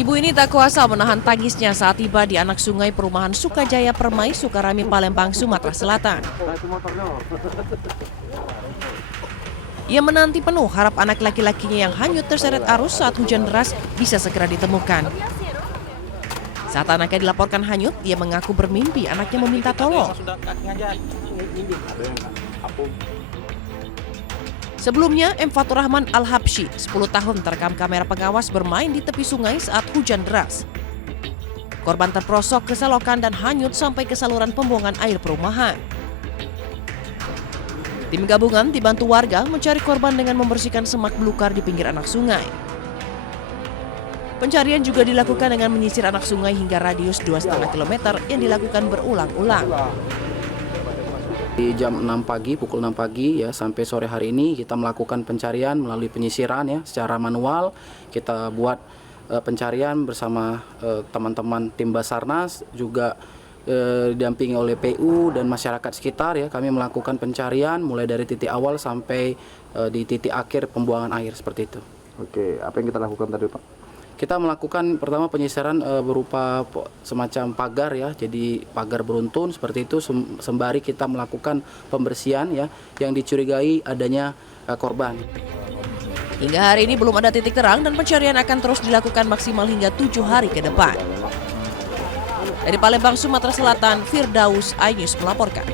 Ibu ini tak kuasa menahan tangisnya saat tiba di anak sungai perumahan Sukajaya Permai, Sukarami, Palembang, Sumatera Selatan. Ia menanti penuh harap anak laki-lakinya yang hanyut terseret arus saat hujan deras bisa segera ditemukan. Saat anaknya dilaporkan hanyut, dia mengaku bermimpi anaknya meminta tolong. Sebelumnya, M. Fatur Rahman Al-Habsyi, 10 tahun terekam kamera pengawas bermain di tepi sungai saat hujan deras. Korban terperosok ke selokan dan hanyut sampai ke saluran pembuangan air perumahan. Tim gabungan dibantu warga mencari korban dengan membersihkan semak belukar di pinggir anak sungai. Pencarian juga dilakukan dengan menyisir anak sungai hingga radius 2,5 km yang dilakukan berulang-ulang. Di jam 6 pagi, pukul 6 pagi ya sampai sore hari ini kita melakukan pencarian melalui penyisiran ya secara manual. Kita buat pencarian bersama teman-teman tim Basarnas, juga didampingi oleh PU dan masyarakat sekitar ya. Kami melakukan pencarian mulai dari titik awal sampai di titik akhir pembuangan air seperti itu. Oke, apa yang kita lakukan tadi, Pak? Kita melakukan pertama penyisiran berupa semacam pagar ya, jadi pagar beruntun seperti itu, sembari kita melakukan pembersihan ya yang dicurigai adanya korban. Hingga hari ini belum ada titik terang dan pencarian akan terus dilakukan maksimal hingga 7 hari ke depan. Dari Palembang, Sumatera Selatan, Firdaus Ainus melaporkan.